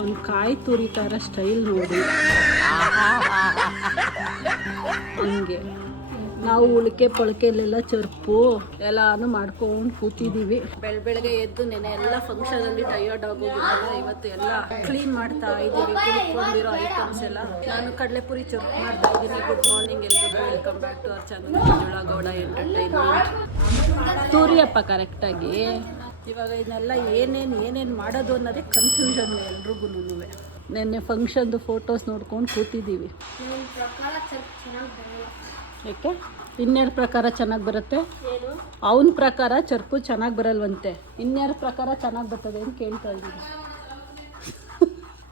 ಅವ್ನು ಕಾಯಿ ತುರಿತಾರ ಸ್ಟೈಲ್ ನೋಡಿ. ಹಂಗೆ ನಾವು ಉಳಿಕೆ ಪೊಳಕೆಲೆಲ್ಲ ಚರ್ಪು ಎಲ್ಲಾನು ಮಾಡ್ಕೊಂಡು ಕೂತಿದ್ದೀವಿ. ಬೆಳಗ್ಗೆ ಎದ್ದು ನೆನೆ ಎಲ್ಲ ಫಂಕ್ಷನಲ್ಲಿ ಟಯರ್ಡ್ ಆಗೋಗಿದ್ದಲ್ಲ, ಇವತ್ತು ಎಲ್ಲ ಕ್ಲೀನ್ ಮಾಡ್ತಾ ಇದ್ದೀವಿ. ಕುಳಿತ್ಕೊಂಡಿರೋ ಐಟಮ್ಸ್ ಎಲ್ಲ. ನಾನು ಕಡಲೆಪುರಿ ಚರ್ಪ್ ಮಾಡ್ತಾ ಇದ್ದೀನಿ. ಗುಡ್ ಮಾರ್ನಿಂಗ್ ಎಲ್ರಿಗೂ, welcome back to our channel Manjula Gowda entertainment. ತೂರಿಯಪ್ಪ ಕರೆಕ್ಟಾಗಿ. ಇವಾಗ ಇದನ್ನೆಲ್ಲ ಏನೇನು ಮಾಡೋದು ಅನ್ನೋದೇ ಕನ್ಫ್ಯೂಷನ್ ಎಲ್ರಿಗೂ. ನೆನ್ನೆ ಫಂಕ್ಷನ್ದು ಫೋಟೋಸ್ ನೋಡ್ಕೊಂಡು ಕೂತಿದ್ದೀವಿ. ಯಾಕೆ ಇನ್ಯಾರ ಪ್ರಕಾರ ಚೆನ್ನಾಗಿ ಬರುತ್ತೆ? ಅವನ ಪ್ರಕಾರ ಚರ್ಪು ಚೆನ್ನಾಗಿ ಬರಲ್ವಂತೆ, ಇನ್ಯಾರ ಪ್ರಕಾರ ಚೆನ್ನಾಗಿ ಬರ್ತದೆ ಅಂತ ಕೇಳ್ತಾ ಇದ್ದೀವಿ.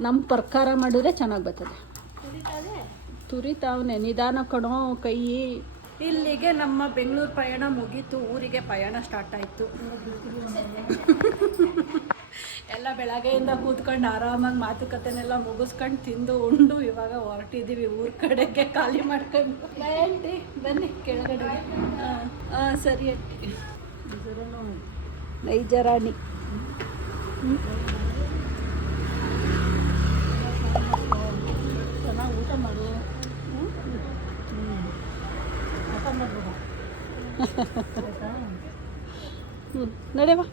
ನಮ್ಮ ಪ್ರಕಾರ ಮಾಡಿದರೆ ಚೆನ್ನಾಗಿ ಬರ್ತದೆ. ತುರಿತಾವನೆ ನಿಧಾನ ಕಣೋ ಕೈ. ಇಲ್ಲಿಗೆ ನಮ್ಮ ಬೆಂಗಳೂರು ಪ್ರಯಾಣ ಮುಗೀತು. ಊರಿಗೆ ಪ್ರಯಾಣ ಸ್ಟಾರ್ಟ್ ಆಯಿತು. ಎಲ್ಲ ಬೆಳಗ್ಗೆಯಿಂದ ಕೂತ್ಕೊಂಡು ಆರಾಮಾಗಿ ಮಾತುಕತೆನೆಲ್ಲ ಮುಗಿಸ್ಕೊಂಡು ತಿಂದು ಉಂಡು ಇವಾಗ ಹೊರಟಿದ್ದೀವಿ ಊರ ಕಡೆಗೆ, ಖಾಲಿ ಮಾಡ್ಕೊಂಡು. ಆಂಟಿ ಬನ್ನಿ ಕೆಳಗಡೆ. ಹಾಂ ಸರಿ ಆಂಟಿ. ನೈಜರಾಣಿ. ಚೆನ್ನಾಗಿ ಊಟ ಮಾಡು. ಊಟ ಮಾಡ್ಬೋದು. ನಡೆಯವಾ.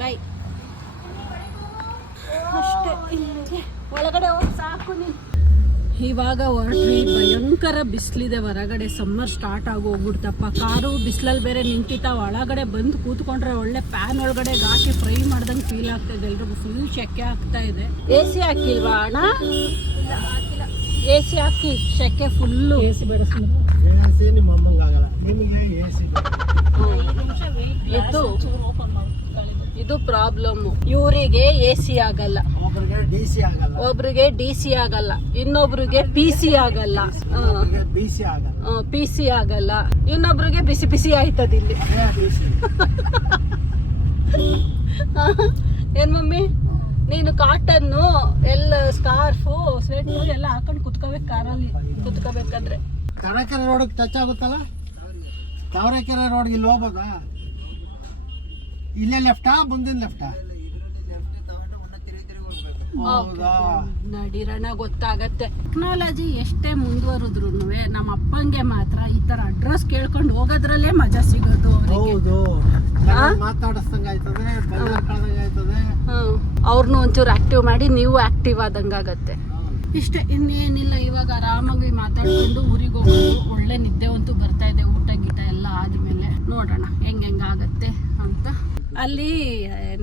ಬೈ ಅಷ್ಟೇ. ಇಲ್ಲಿಗೆ ಒಳಗಡೆ ಹೋಗಿ ಸಾಕು ನೀನು. ಇವಾಗ ಹೊರಟ್ವಿ. ಭಯಂಕರ ಬಿಸಿಲಿದೆ ಹೊರಗಡೆ. Summer start ಆಗೋಗ್ಬಿಡ್ತಪ್ಪ. ಕಾರು ಬಿಸಿಲಲ್ಲಿ ಬೇರೆ ನಿಂತಿತ್ತ. ಒಳಗಡೆ ಬಂದು ಕೂತ್ಕೊಂಡ್ರೆ ಒಳ್ಳೆ ಪ್ಯಾನ್ ಒಳಗಡೆ ಹಾಕಿ ಫ್ರೈ ಮಾಡ್ದಂಗೆ ಫೀಲ್ ಆಗ್ತಾಯಿದೆ. ಎಲ್ರಿಗೂ ಫುಲ್ ಶೆಕೆ ಆಗ್ತಾ ಇದೆ. ಎ ಸಿ ಹಾಕಿಲ್ವಾ ಅಣ್ಣ? ಎ ಸಿ ಹಾಕಿ, ಶೆಕೆ ಫುಲ್ಲು. ಎ ಸಿ ಬೇಡ ಇದು ಪ್ರಾಬ್ಲಮ್. ಇವರಿಗೆ ಎ ಸಿ ಆಗಲ್ಲ, ಒಬ್ರಿಗೆ ಡಿ ಸಿ ಆಗಲ್ಲ, ಇನ್ನೊಬ್ರಿಗೆ ಪಿ ಸಿ ಆಗಲ್ಲ, ಪಿ ಸಿ ಆಗಲ್ಲ, ಇನ್ನೊಬ್ರಿಗೆ ಬಿಸಿ ಬಿಸಿ ಆಯ್ತದ ಇಲ್ಲಿ. ಏನ್ ಮಮ್ಮಿ ನೀನು ಕಾಟನ್ನು ಎಲ್ಲ ಸ್ಕಾರ್ಫು ಸ್ವೆಟ್ರು ಎಲ್ಲ ಹಾಕೊಂಡು ಕುತ್ಕೋಬೇಕು ಕಾರಲ್ಲಿ. ಕುತ್ಕೋಬೇಕಾದ್ರೆ ತವರೆಕೆರೆ ರೋಡ್ ಟಚ್ ಆಗುತ್ತಲ್ಲ. ತವರೆಕೆರೆ ರೋಡ್ಗೆ ಇಲ್ಲಿ ಹೋಗ್ಬೋದಾ? ಇಲ್ಲೇ ಲೆಫ್ಟಾ ಮುಂದಿನ ಲೆಫ್ಟಾ? ನಡಿರಣ ಗೊತ್ತಾಗತ್ತೆ. ಟೆಕ್ನಾಲಜಿ ಎಷ್ಟೇ ಮುಂದುವರೆದ್ರು ನಮ್ಮ ಅಪ್ಪಂಗೆ ಮಾತ್ರ ಈ ತರ ಅಡ್ರೆಸ್ ಕೇಳ್ಕೊಂಡು ಹೋಗೋದ್ರಲ್ಲೇ ಮಜಾ ಸಿಗೋದು. ಅವ್ರನ್ನೂ ಒಂಚೂರು ಆಕ್ಟಿವ್ ಮಾಡಿ ನೀವು ಆಕ್ಟಿವ್ ಆದಂಗಾಗತ್ತೆ. ಇಷ್ಟೇ, ಇನ್ನೇನಿಲ್ಲ. ಇವಾಗ ಆರಾಮಾಗಿ ಮಾತಾಡ್ಕೊಂಡು ಊರಿಗೆ ಹೋಗೋದು. ಒಳ್ಳೆ ನಿದ್ದೆ ಅಂತೂ ಬರ್ತಾ ಇದೆ. ಊಟ ಗೀಟ ಎಲ್ಲ ಆದ್ಮೇಲೆ ನೋಡೋಣ ಹೆಂಗಾಗತ್ತೆ ಅಂತ. ಅಲ್ಲಿ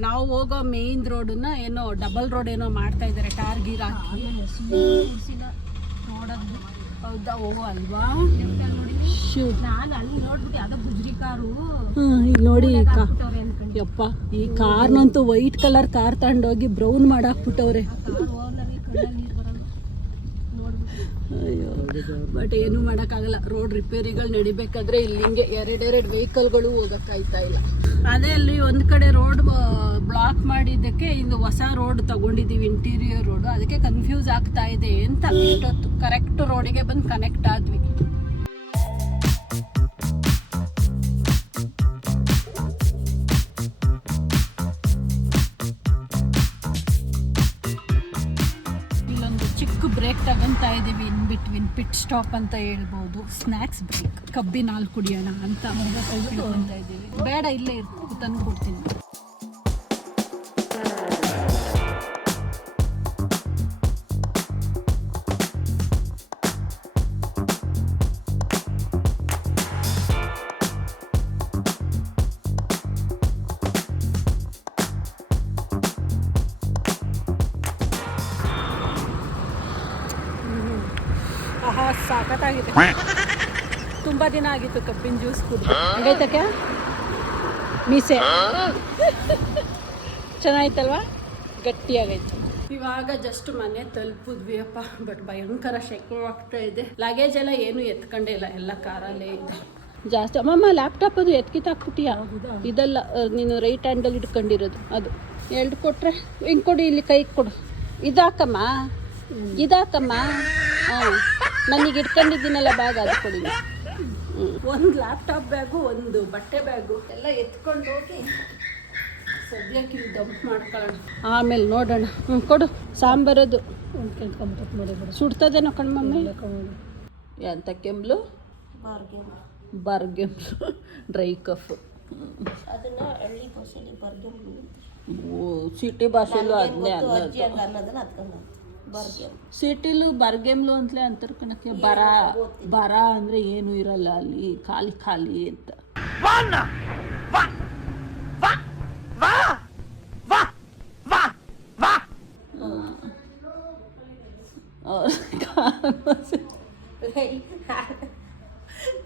ನಾವು ಹೋಗೋ ಮೇನ್ ರೋಡನ್ನ ಏನೋ ಡಬಲ್ ರೋಡ್ ಏನೋ ಮಾಡ್ತಾ ಇದ್ದಾರೆ, ಟಾರ್ ಗೀರ್ ಹಾಕಿ. ನೋಡೋದು ಹೌದಾ? ಓ ಅಲ್ವಾ. ನಾನು ಅಲ್ಲಿ ನೋಡ್ಬಿಟ್ಟು ಯಾವುದೋ ಗುಜ್ರಿ ಕಾರು. ಈಗ ನೋಡಿ ಯಪ್ಪ, ಈ ಕಾರ್ನಂತೂ ವೈಟ್ ಕಲರ್ ಕಾರ್ ತಗೊಂಡೋಗಿ ಬ್ರೌನ್ ಮಾಡಾಕ್ಬಿಟ್ಟವ್ರೆ. ಅಯ್ಯೋ, ಬಟ್ ಏನು ಮಾಡೋಕ್ಕಾಗಲ್ಲ. ರೋಡ್ ರಿಪೇರಿಗಳು ನಡಿಬೇಕಾದ್ರೆ ಇಲ್ಲಿ ಹಿಂಗೆ ಎರಡೆರಡು ವೆಹಿಕಲ್ಗಳು ಹೋಗೋಕ್ಕಾಯ್ತಾ ಇಲ್ಲ. ಅದೇ ಅಲ್ಲಿ ಒಂದು ಕಡೆ ರೋಡ್ ಬ್ಲಾಕ್ ಮಾಡಿದ್ದಕ್ಕೆ ಇದು ಹೊಸ ರೋಡ್ ತಗೊಂಡಿದ್ದೀವಿ, ಇಂಟೀರಿಯರ್ ರೋಡು. ಅದಕ್ಕೆ ಕನ್ಫ್ಯೂಸ್ ಆಗ್ತಾ ಇದೆ ಅಂತ. ಇಷ್ಟೊತ್ತು ಕರೆಕ್ಟ್ ರೋಡಿಗೆ ಬಂದು ಕನೆಕ್ಟ್ ಆದ್ವಿ. ಬ್ರೇಕ್ ತಗೊಂತಾ ಇದ್ದೀವಿ ಇನ್ ಬಿಟ್ವೀನ್. ಪಿಟ್ ಸ್ಟಾಪ್ ಅಂತ ಹೇಳ್ಬೋದು. Snacks break. ಕಬ್ಬಿನ ಹಾಲು ಕುಡಿಯೋಣ ಅಂತ ತಗೊಂತಾ ಇದ್ದೀವಿ. ಬೇಡ ಇಲ್ಲೇ ತಂದು ಕೊಡ್ತೀನಿ. ಸಾಕತ್ತಾಗಿದೆ. ತುಂಬ ದಿನ ಆಗಿತ್ತು ಕಬ್ಬಿನ ಜ್ಯೂಸ್ ಕುಡಿದು. ಹಂಗೈತಕ್ಕೆ ಮೀಸೆ ಚೆನ್ನಾಯ್ತಲ್ವಾ? ಗಟ್ಟಿಯಾಗೈತು. ಇವಾಗ ಜಸ್ಟ್ ಮನೆ ತಲುಪಿದ್ವಿ ಅಪ್ಪ. ಬಟ್ ಭಯಂಕರ ಶೆಕೆ ಆಗ್ತಾ ಇದೆ. ಲಗೇಜ್ ಎಲ್ಲ ಏನು ಎತ್ಕೊಂಡೇ ಇಲ್ಲ, ಎಲ್ಲ ಕಾರಲ್ಲೇ ಇದೆ ಜಾಸ್ತಿ. ಅಮ್ಮಮ್ಮ ಲ್ಯಾಪ್ಟಾಪ್ ಅದು ಎತ್ಕಿತ್ತಾಕ್ಬಿಟ್ಟಿಯಾ? ಇದೆಲ್ಲ ನೀನು ರೈಟ್ ಹ್ಯಾಂಡಲ್ಲಿ ಇಟ್ಕೊಂಡಿರೋದು ಅದು. ಎರಡು ಕೊಟ್ರೆ ಹಿಂಗೆ ಕೊಡು, ಇಲ್ಲಿ ಕೈ ಕೊಡು. ಇದಾಕಮ್ಮ, ಇದಾಕಮ್ಮ. ಹಾಂ, ನನಗೆ ಇಟ್ಕೊಂಡಿದ್ದೀನಲ್ಲ ಬ್ಯಾಗ್, ಅದು ಕೊಡಿ. ಒಂದು ಲ್ಯಾಪ್ಟಾಪ್ ಬ್ಯಾಗು, ಒಂದು ಬಟ್ಟೆ ಬ್ಯಾಗು ಎಲ್ಲ ಎತ್ಕೊಂಡು ಹೋಗಿ ಸದ್ಯಕ್ಕೆ ಇಲ್ಲಿ ಡಂಪ್ ಮಾಡ್ಕೊಳ್ಳೋಣ, ಆಮೇಲೆ ನೋಡೋಣ. ಕೊಡು ಸಾಂಬಾರದು ಸುಡ್ತದೇನೋ ಕಣ್ಮಮ್ಮಿ. ಎಂತ ಕೆಮ್ಲು? ಬರ್ಗೆಮ್ಲು ಡ್ರೈ ಕಫ್. ಅದನ್ನ ಹಳ್ಳಿ ಭಾಷೆಯಲ್ಲಿ ಬರ್ಗೆಮ್ಲು ಸಿಟಿ ಭಾಷೆಲ್ಲೂ ಅದನ್ನೇ ಅನ್ನೋದು. ಸಿಟಿಲು ಬರ್ಗೆಮ್ಲು ಅಂತಲೇ ಅಂತಾರೆ ಕಣಕ್ಕೆ. ಬರ ಅಂದರೆ ಏನೂ ಇರಲ್ಲ ಅಲ್ಲಿ, ಖಾಲಿ ಖಾಲಿ ಅಂತ.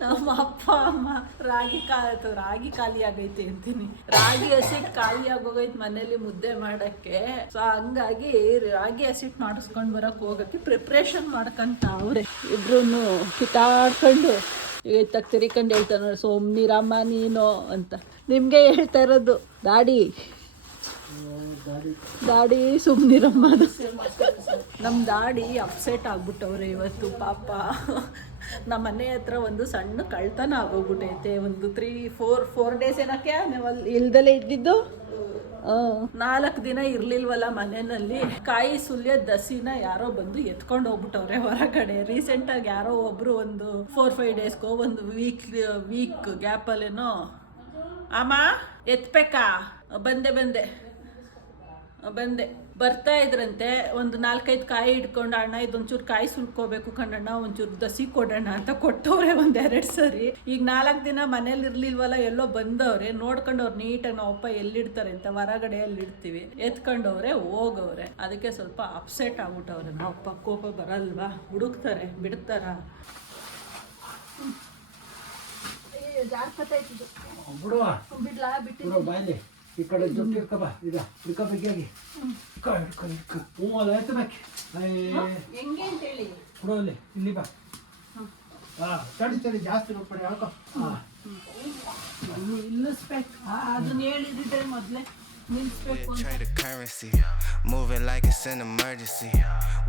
ನಮ್ಮ ಅಪ್ಪ ಅಮ್ಮ ರಾಗಿ ಖಾಲಿ ಆಗೈತೆ ಅಂತೀನಿ, ರಾಗಿ ಹಸಿಟ್ ಖಾಲಿ ಆಗೋಗೈತೆ ಮನೇಲಿ ಮುದ್ದೆ ಮಾಡಕ್ಕೆ. ಸೊ ಹಂಗಾಗಿ ರಾಗಿ ಹಸಿಟ್ ಮಾಡಿಸ್ಕೊಂಡು ಬರಕ್ ಹೋಗಕ್ಕೆ ಪ್ರಿಪ್ರೇಷನ್ ಮಾಡ್ಕೊಂತ ಅವ್ರೆ ಇಬ್ರು ಕಿತ್ತಾಡ್ಕೊಂಡು ಈಗ ತಿರ್ಕೊಂಡು ಹೇಳ್ತಾರೆ ನೋಡಿ, ಸೋಮ್ನಿರಮ್ಮ ನೀನು ಅಂತ. ನಿಮ್ಗೆ ಹೇಳ್ತಾ ಇರೋದು ದಾಡಿ ಸುಮ್ನಿರಮ್ಮ. ನಮ್ಮ ದಾಡಿ ಅಪ್ಸೆಟ್ ಆಗ್ಬಿಟ್ಟವ್ರೆ ಇವತ್ತು ಪಾಪ. ನಮ್ಮ ಮನೆ ಹತ್ರ ಒಂದು ಸಣ್ಣ ಕಳ್ತನ ಆಗೋಗ್ಬಿಟ್ಟೈತೆ. ಒಂದು 3-4 ಡೇಸ್ ಏನಕ್ಕೆ ನೀವು ಅಲ್ಲಿ ಇಲ್ದಲೇ ಇದ್ದಿದ್ದು. 4 ದಿನ ಇರ್ಲಿಲ್ವಲ್ಲ ಮನೆಯಲ್ಲಿ. ಕಾಯಿ ಸುಲಿಯೋ ದಸಿನ ಯಾರೋ ಬಂದು ಎತ್ಕೊಂಡು ಹೋಗ್ಬಿಟ್ಟವ್ರೆ ಹೊರಗಡೆ. ರೀಸೆಂಟಾಗಿ ಯಾರೋ ಒಬ್ರು ಒಂದು 4-5 ಡೇಸ್ಗೋ ಒಂದು ವೀಕ್ ಗ್ಯಾಪಲ್ಲೇನೋ ಅಮ್ಮ ಎತ್ಬೇಕಾ ಬಂದೆ ಬರ್ತಾ ಇದ್ರಂತೆ. ಒಂದು 4-5 ಕಾಯಿ ಹಿಡ್ಕೊಂಡು, ಅಣ್ಣ ಇದೊಂಚೂರು ಕಾಯಿ ಸುಲ್ಕೋಬೇಕು ಕಣ್ಣಣ್ಣ, ಒಂಚೂರು ದಸಿ ಕೊಡೋಣ ಅಂತ ಕೊಟ್ಟವ್ರೆ 1-2 ಸರಿ. ಈಗ 4 ದಿನ ಮನೇಲಿ ಇರ್ಲಿಲ್ವಲ್ಲ, ಎಲ್ಲೋ ಬಂದವ್ರೆ. ನೋಡ್ಕೊಂಡು ಅವ್ರು ನೀಟಾಗಿ ನಾವಪ್ಪ ಎಲ್ಲಿಡ್ತಾರೆ ಅಂತ ಹೊರಗಡೆ ಎಲ್ಲಿಡ್ತೀವಿ ಎತ್ಕೊಂಡವ್ರೆ ಹೋಗವ್ರೆ. ಅದಕ್ಕೆ ಸ್ವಲ್ಪ ಅಪ್ಸೆಟ್ ಆಗ್ಬಿಟ್ಟವ್ರೆ. ನಾವಪ್ಪ ಕೋಪ ಬರಲ್ವಾ, ಹುಡುಕ್ತಾರೆ ಬಿಡ್ತಾರ. ಬಾಯ್ಲಿ ಈ ಕಡೆ ಜೊತೆ ಇಟ್ಕೊಬ, ಈಗ ಇಟ್ಕೋಬೇಕಾಗಿ ಹ್ಞೂ ಅಲ್ಲ ಎತ್ತಬೇಕು. ಹೆಂಗೆ ಅಂತೇಳಿ ಕೊಡೋಲ್ಲಿ ಇಲ್ಲಿ ಬಾ. ಚಡಿ ಜಾಸ್ತಿ ನೋಡ್ಬೇಡಿ, ಹೇಳ್ಕೊ. ನಿಲ್ಲಿಸ್ಬೇಕು, ಅದನ್ನ ಹೇಳಿದ್ರೆ ಮೊದಲೇ ನಿಲ್ಲಿಸ್ಬೇಕು. Trade the currency, moving like it's an emergency.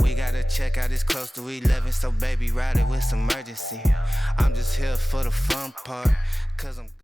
We gotta check out, it's close to 11, so baby ride it with some urgency. I'm just here for the fun part, 'cause I'm